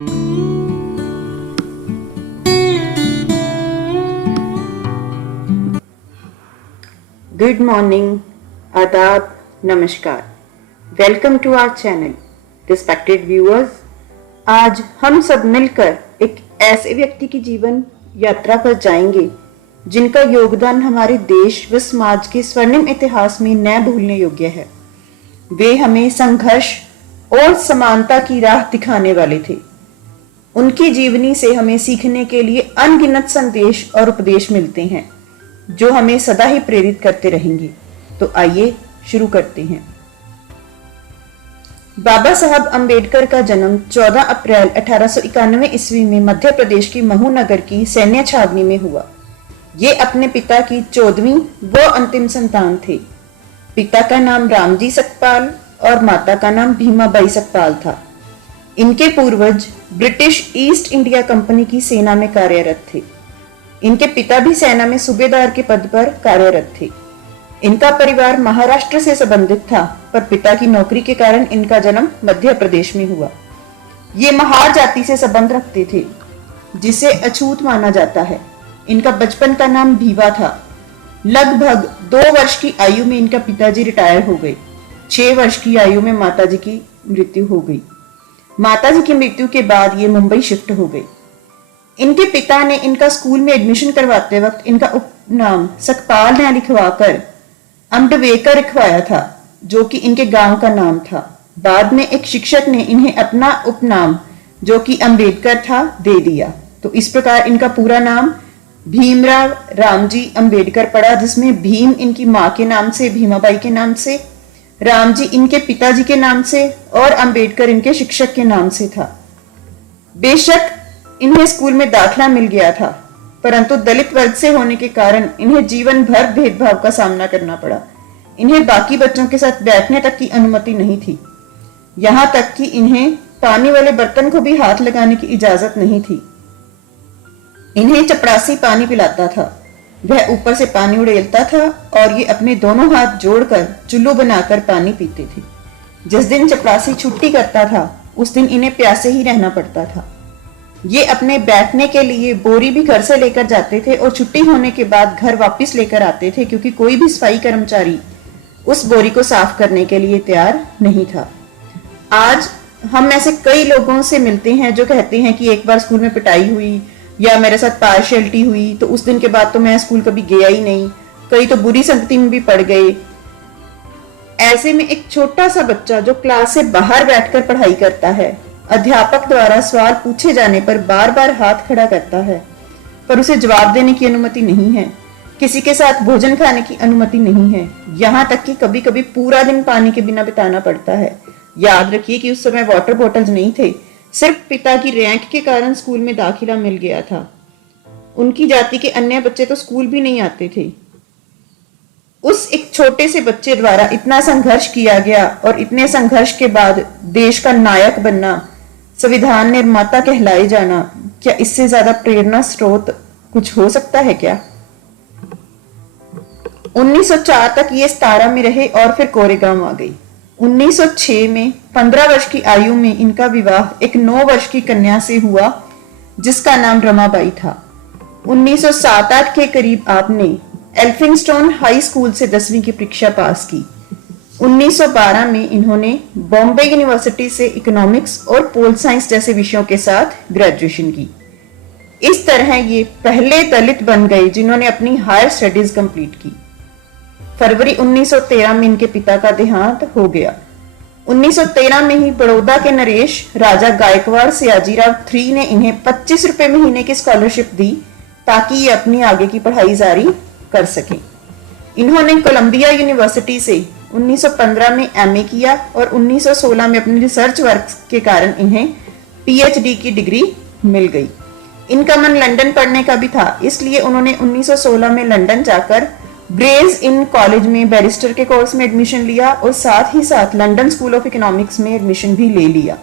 Good morning, आदाब, नमस्कार। Welcome to our channel. Respected viewers, आज हम सब मिलकर एक ऐसे व्यक्ति की जीवन यात्रा पर जाएंगे जिनका योगदान हमारे देश व समाज के स्वर्णिम इतिहास में न भूलने योग्य है। वे हमें संघर्ष और समानता की राह दिखाने वाले थे। उनकी जीवनी से हमें सीखने के लिए अनगिनत संदेश और उपदेश मिलते हैं जो हमें सदा ही प्रेरित करते रहेंगे। तो आइए शुरू करते हैं। बाबा साहब अंबेडकर का जन्म 14 अप्रैल 1891 ईस्वी में मध्य प्रदेश की महू नगर की सैन्य छावनी में हुआ। ये अपने पिता की 14वीं व अंतिम संतान थे। पिता का नाम रामजी सकपाल और माता का नाम भीमाबाई सकपाल था। इनके पूर्वज ब्रिटिश ईस्ट इंडिया कंपनी की सेना में कार्यरत थे। इनके पिता भी सेना में सूबेदार के पद पर कार्यरत थे। इनका परिवार महाराष्ट्र से संबंधित था, पर पिता की नौकरी के कारण इनका जन्म मध्य प्रदेश में हुआ। ये महार जाति से संबंध रखते थे, जिसे अछूत माना जाता है। इनका बचपन का नाम भीवा था। लगभग 2 वर्ष की आयु में इनका पिताजी रिटायर हो गए। 6 वर्ष की आयु में माताजी की मृत्यु हो गई। माताजी की मृत्यु के बाद ये मुंबई शिफ्ट हो गए। इनके पिता ने इनका स्कूल में एडमिशन करवाते वक्त इनका उपनाम सकपाल ने लिखवाकर अम्बेडकर लिखवाया था, जो कि इनके गांव का नाम था। बाद में एक शिक्षक ने इन्हें अपना उपनाम, जो कि अम्बेडकर था, दे दिया। तो इस प्रकार इनका पूरा नाम भीमराव रामजी अंबेडकर पड़ा, जिसमें भीम इनकी माँ के नाम से, भीमाबाई के नाम से, रामजी इनके पिताजी के नाम से और अंबेडकर इनके शिक्षक के नाम से था। बेशक इन्हें स्कूल में दाखिला मिल गया था, परंतु दलित वर्ग से होने के कारण इन्हें जीवन भर भेदभाव का सामना करना पड़ा। इन्हें बाकी बच्चों के साथ बैठने तक की अनुमति नहीं थी। यहां तक कि इन्हें पानी वाले बर्तन को भी हाथ लगाने की इजाजत नहीं थी। इन्हें चपरासी पानी पिलाता था। वह ऊपर से पानी उड़ेलता था और ये अपने दोनों हाथ जोड़कर चुल्लू बनाकर पानी पीते थे। जिस दिन चपरासी छुट्टी करता था, उस दिन इन्हें प्यासे ही रहना पड़ता था। ये अपने बैठने के लिए बोरी भी घर से लेकर जाते थे और छुट्टी होने के बाद घर वापस लेकर आते थे, क्योंकि कोई भी सफाई कर्मचारी उस बोरी को साफ करने के लिए तैयार नहीं था। आज हम ऐसे कई लोगों से मिलते हैं जो कहते हैं कि एक बार स्कूल में पिटाई हुई या मेरे साथ पार्शियलिटी हुई, तो उस दिन के बाद तो मैं स्कूल कभी गया ही नहीं। कई तो बुरी संगति में भी पड़ गए। ऐसे में एक छोटा सा बच्चा जो क्लास से बाहर बैठकर पढ़ाई करता है, अध्यापक द्वारा सवाल पूछे जाने पर बार बार हाथ खड़ा करता है, पर उसे जवाब देने की अनुमति नहीं है। किसी के साथ भोजन खाने की अनुमति नहीं है। यहाँ तक कि कभी कभी पूरा दिन पानी के बिना बिताना पड़ता है। याद रखिए कि उस समय वाटर बॉटल्स नहीं थे। सिर्फ पिता की रैंक के कारण स्कूल में दाखिला मिल गया था। उनकी जाति के अन्य बच्चे तो स्कूल भी नहीं आते थे। उस एक छोटे से बच्चे द्वारा इतना संघर्ष किया गया और इतने संघर्ष के बाद देश का नायक बनना, संविधान निर्माता कहलाए जाना, क्या इससे ज्यादा प्रेरणा स्रोत कुछ हो सकता है क्या? 1904 तक ये 17 में रहे और फिर कोरेगांव आ गई। 1906 में 15 वर्ष की आयु में इनका विवाह एक 9 वर्ष की कन्या से हुआ, जिसका नाम रमाबाई था। 1907-8 के करीब आपने एल्फिंस्टन हाई स्कूल से 10वीं की परीक्षा पास की। 1912 में इन्होंने बॉम्बे यूनिवर्सिटी से इकोनॉमिक्स और पोल साइंस जैसे विषयों के साथ ग्रेजुएशन की। इस तरह ये पहले दलित बन गए जिन्होंने अपनी हायर स्टडीज कंप्लीट की। फरवरी 1913 में इनके पिता का देहांत हो गया। 1913 में ही बड़ौदा के नरेश राजा गायकवाड़ सयाजीराव III ने इन्हें 25 रुपए महीने की स्कॉलरशिप दी, ताकि ये अपनी आगे की पढ़ाई जारी कर सके। इन्होंने कोलंबिया यूनिवर्सिटी से 1915 में एमए किया और 1916 में अपने रिसर्च वर्क के कारण इन्हें पीएचडी की डिग्री मिल गई। इनका मन लंदन पढ़ने का भी था, इसलिए उन्होंने 1916 में लंदन जाकर ग्रेज इन कॉलेज में बैरिस्टर के कोर्स में एडमिशन लिया और साथ ही साथ लंदन स्कूल ऑफ इकोनॉमिक्स में एडमिशन भी ले लिया।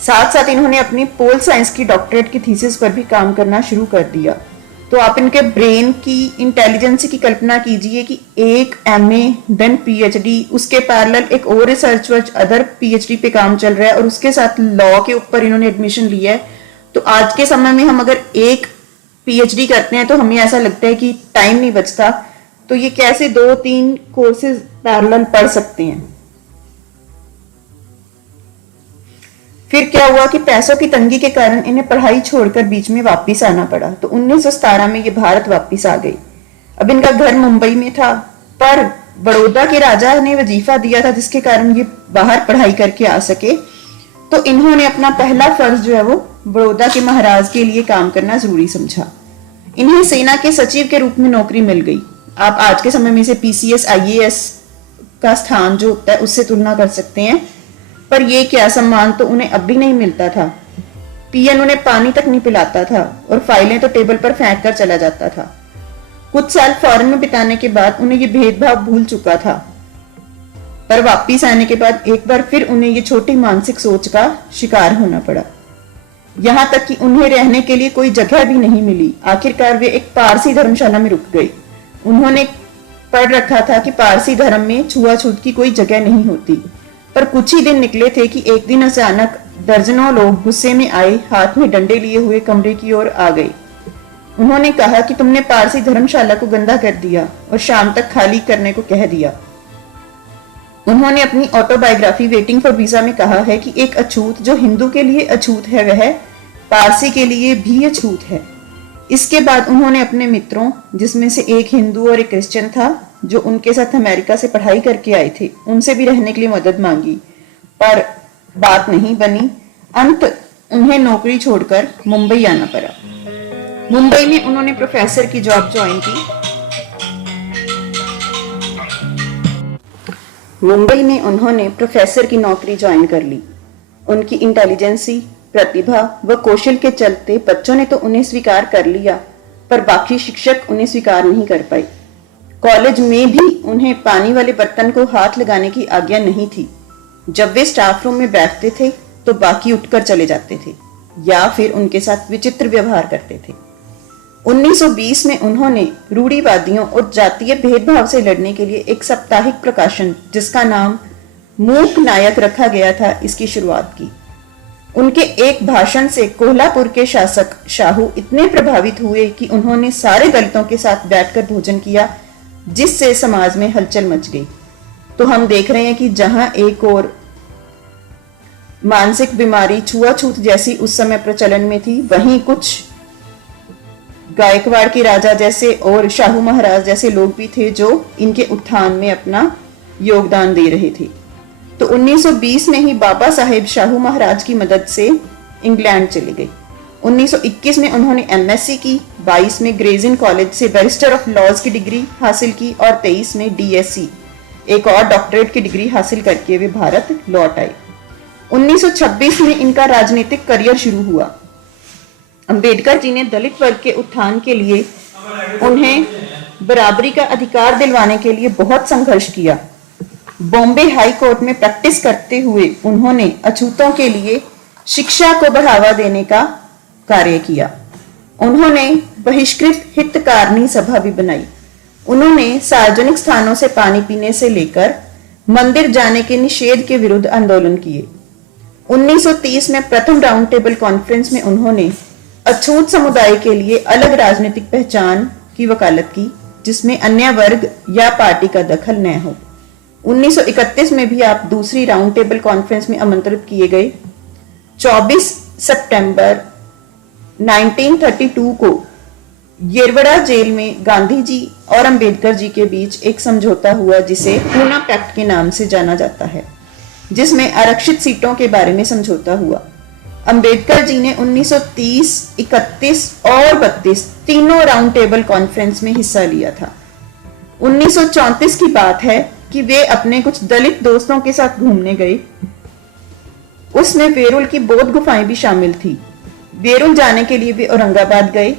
साथ साथ इन्होंने अपनी पोल साइंस की डॉक्टरेट की थीसिस पर भी काम करना शुरू कर दिया। तो आप इनके ब्रेन की इंटेलिजेंस की कल्पना कीजिए कि एक एमए देन पीएचडी, उसके पैरेलल एक और रिसर्च वर्च अदर पीएचडी पे काम चल रहा है और उसके साथ लॉ के ऊपर इन्होंने एडमिशन लिया है। तो आज के समय में हम अगर एक पीएचडी करते हैं तो हमें ऐसा लगता है कि टाइम नहीं बचता, तो ये कैसे 2-3 कोर्सेज पैरेलल पढ़ सकते हैं। फिर क्या हुआ कि पैसों की तंगी के कारण इन्हें पढ़ाई छोड़कर बीच में वापस आना पड़ा। तो 1917 में ये भारत वापस आ गई। अब इनका घर मुंबई में था, पर बड़ौदा के राजा ने वजीफा दिया था जिसके कारण ये बाहर पढ़ाई करके आ सके। तो इन्होंने अपना पहला फर्ज जो है वो बड़ौदा के महाराज के लिए काम करना जरूरी समझा। इन्हें सेना के सचिव के रूप में नौकरी मिल गई। आप आज के समय में से पीसीएस आईएएस का स्थान जो होता है उससे तुलना कर सकते हैं, पर ये क्या सम्मान तो उन्हें अब भी नहीं मिलता था। पीएन उन्हें पानी तक नहीं पिलाता था और फाइलें तो टेबल पर फेंक कर चला जाता था। कुछ साल फॉरेन में बिताने के बाद उन्हें ये भेदभाव भूल चुका था, पर वापिस आने के बाद एक बार फिर उन्हें ये छोटी मानसिक सोच का शिकार होना पड़ा। यहां तक कि उन्हें रहने के लिए कोई जगह भी नहीं मिली। आखिरकार वे एक पारसी धर्मशाला में रुक गई। उन्होंने पढ़ रखा था कि पारसी धर्म में छुआछूत की कोई जगह नहीं होती, पर कुछ ही दिन निकले थे कि एक दिन अचानक दर्जनों लोग गुस्से में आए, हाथ में डंडे लिए हुए कमरे की ओर आ गए। उन्होंने कहा कि तुमने पारसी धर्मशाला को गंदा कर दिया और शाम तक खाली करने को कह दिया। उन्होंने अपनी ऑटोबायोग्राफी वेटिंग फॉर वीजा में कहा है कि एक अछूत जो हिंदू के लिए अछूत है वह पारसी के लिए भी अछूत है। इसके बाद उन्होंने अपने मित्रों, जिसमें से एक हिंदू और एक क्रिश्चियन था जो उनके साथ अमेरिका से पढ़ाई करके आए थे, उनसे भी रहने के लिए मदद मांगी, पर बात नहीं बनी। अंत उन्हें नौकरी छोड़कर मुंबई आना पड़ा। मुंबई में उन्होंने प्रोफेसर की जॉब ज्वाइन की। मुंबई में उन्होंने प्रोफेसर की नौकरी ज्वाइन कर ली। उनकी इंटेलिजेंसी, प्रतिभा व कौशल के चलते बच्चों ने तो उन्हें स्वीकार कर लिया, पर बाकी शिक्षक उन्हें स्वीकार नहीं कर पाए। कॉलेज में भी उन्हें पानी वाले बर्तन को हाथ लगाने की आज्ञा नहीं थी। जब वे स्टाफ रूम में बैठते थे तो बाकी उठकर चले जाते थे या फिर उनके साथ विचित्र व्यवहार करते थे। 1920 में उन्होंने रूढ़िवादियों और जातीय भेदभाव से लड़ने के लिए एक साप्ताहिक प्रकाशन जिसका नाम मूक नायक रखा गया था, इसकी शुरुआत की। उनके एक भाषण से कोल्हापुर के शासक शाहू इतने प्रभावित हुए कि उन्होंने सारे दलितों के साथ बैठकर भोजन किया, जिससे समाज में हलचल मच गई। तो हम देख रहे हैं कि जहां एक और मानसिक बीमारी छुआछूत जैसी उस समय प्रचलन में थी, वहीं कुछ गायकवाड़ के राजा जैसे और शाहू महाराज जैसे लोग भी थे जो इनके उत्थान में अपना योगदान दे रहे थे। तो 1920 में ही बाबा साहेब शाहू महाराज की मदद से इंग्लैंड चले गए। 1921 में उन्होंने एमएससी की, 22 में ग्रेजिन कॉलेज से बैरिस्टर ऑफ लॉज की डिग्री हासिल की और 23 में डीएससी एक और डॉक्टरेट की डिग्री हासिल करके वे भारत लौट आए। 1926 में इनका राजनीतिक करियर शुरू हुआ। अंबेडकर जी ने दलित वर्ग के उत्थान के लिए उन्हें बराबरी का अधिकार दिलवाने के लिए बहुत संघर्ष किया। बॉम्बे हाई कोर्ट में प्रैक्टिस करते हुए उन्होंने अछूतों के लिए शिक्षा को बढ़ावा देने का कार्य किया। उन्होंने बहिष्कृत हितकारिणी सभा भी बनाई। उन्होंने सार्वजनिक स्थानों से पानी पीने से लेकर मंदिर जाने के निषेध के विरुद्ध आंदोलन किए। 1930 में प्रथम राउंड टेबल कॉन्फ्रेंस में उन्होंने अछूत समुदाय के लिए अलग राजनीतिक पहचान की वकालत की, जिसमें अन्य वर्ग या पार्टी का दखल न हो। 1931 में भी आप दूसरी राउंड टेबल कॉन्फ्रेंस में आमंत्रित किए गए। 24 सितंबर 1932 को येरवड़ा जेल में गांधी जी और अंबेडकर जी के बीच एक समझौता हुआ, जिसे पूना पैक्ट के नाम से जाना जाता है, जिसमें आरक्षित सीटों के बारे में समझौता हुआ। अंबेडकर जी ने 1930, 31 और 32 तीनों राउंड टेबल कॉन्फ्रेंस में हिस्सा लिया था। 1934 की बात है कि वे अपने कुछ दलित दोस्तों के साथ घूमने गए। उसमें वेरुल की बौद्ध गुफाएं भी शामिल थी। वेरुल जाने के लिए वे औरंगाबाद गए।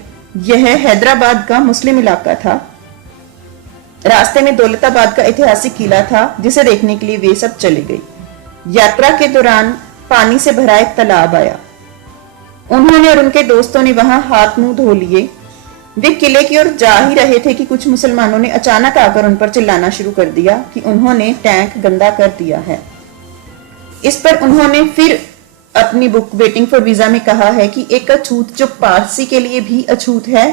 यह हैदराबाद का मुस्लिम इलाका था। रास्ते में दौलताबाद का ऐतिहासिक किला था, जिसे देखने के लिए वे सब चले गए। यात्रा के दौरान पानी से भरा एक तालाब आया। उन्होंने और उनके दोस्तों ने वहां हाथ मुंह धो लिए। वे किले की ओर जा ही रहे थे कि कुछ मुसलमानों ने अचानक आकर उन पर चिल्लाना शुरू कर दिया कि उन्होंने टैंक गंदा कर दिया है। इस पर उन्होंने फिर अपनी बुक वेटिंग फॉर वीजा में कहा है कि एक अछूत जो पारसी के लिए भी अछूत है,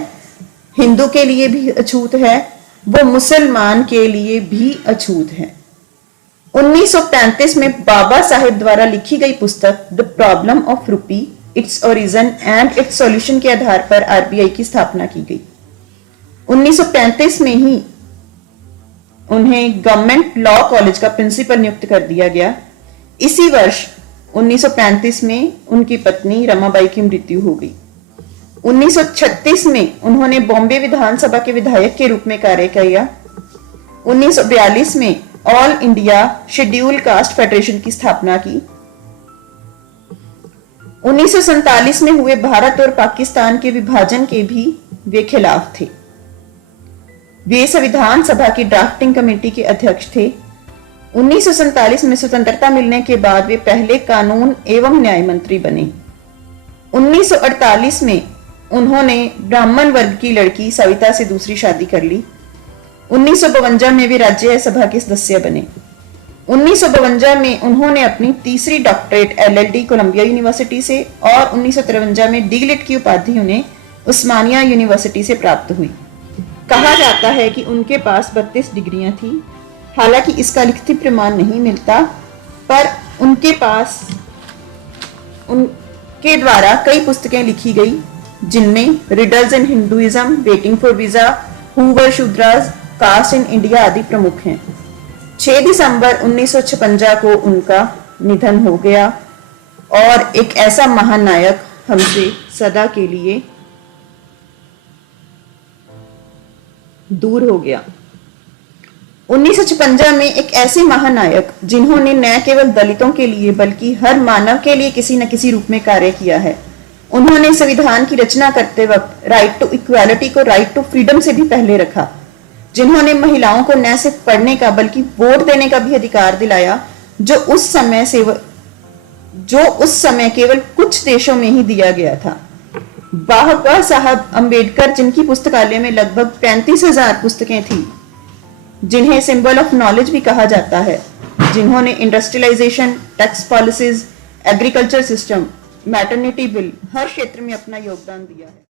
हिंदू के लिए भी अछूत है, वो मुसलमान के लिए भी अछूत है। 1935 में बाबा साहेब द्वारा लिखी गई पुस्तक द प्रॉब्लम ऑफ रूपी, its origin and it's solution के आधार पर आरबीआई की स्थापना की गई। 1935 में ही उन्हें गवर्नमेंट लॉ कॉलेज का प्रिंसिपल नियुक्त कर दिया गया। इसी वर्ष 1935 में उनकी पत्नी रमाबाई की मृत्यु हो गई। 1936 में उन्होंने बॉम्बे विधानसभा के विधायक के रूप में कार्य किया। 1942 में all India schedule caste federation की स्थापना की। 1947 में हुए भारत और पाकिस्तान के विभाजन के भी वे खिलाफ थे। वे संविधान सभा की ड्राफ्टिंग कमेटी के अध्यक्ष थे। 1947 में स्वतंत्रता मिलने के बाद वे पहले कानून एवं न्याय मंत्री बने। 1948 में उन्होंने ब्राह्मण वर्ग की लड़की सविता से दूसरी शादी कर ली। 1952 में वे राज्यसभा के सदस्य बने। 1952 में उन्होंने अपनी तीसरी डॉक्टरेट एलएलडी कोलंबिया यूनिवर्सिटी से और 1953 में डीलिट की उपाधि उन्हें उस्मानिया यूनिवर्सिटी से प्राप्त हुई। कहा जाता है कि उनके पास 32 डिग्रियां थी। हालांकि इसका लिखित प्रमाण नहीं मिलता, पर उनके द्वारा कई पुस्तकें लिखी गई, जिनमें riddles in Hinduism, waiting for visa, who were Shudras, caste in India आदि प्रमुख हैं। 6 दिसंबर 1956 को उनका निधन हो गया और एक ऐसा महानायक हमसे सदा के लिए दूर हो गया। 1956 में एक ऐसे महानायक जिन्होंने न केवल दलितों के लिए बल्कि हर मानव के लिए किसी न किसी रूप में कार्य किया है। उन्होंने संविधान की रचना करते वक्त राइट टू इक्वालिटी को राइट टू फ्रीडम से भी पहले रखा, जिन्होंने महिलाओं को न सिर्फ पढ़ने का बल्कि वोट देने का भी अधिकार दिलाया, जो उस समय केवल कुछ देशों में ही दिया गया था। बाबा साहब अंबेडकर, जिनकी पुस्तकालय में लगभग 35,000 पुस्तकें थी, जिन्हें सिंबल ऑफ नॉलेज भी कहा जाता है, जिन्होंने industrialisation, tax policies, agriculture system, maternity bill, हर क्षेत्र में अपना योगदान दिया है।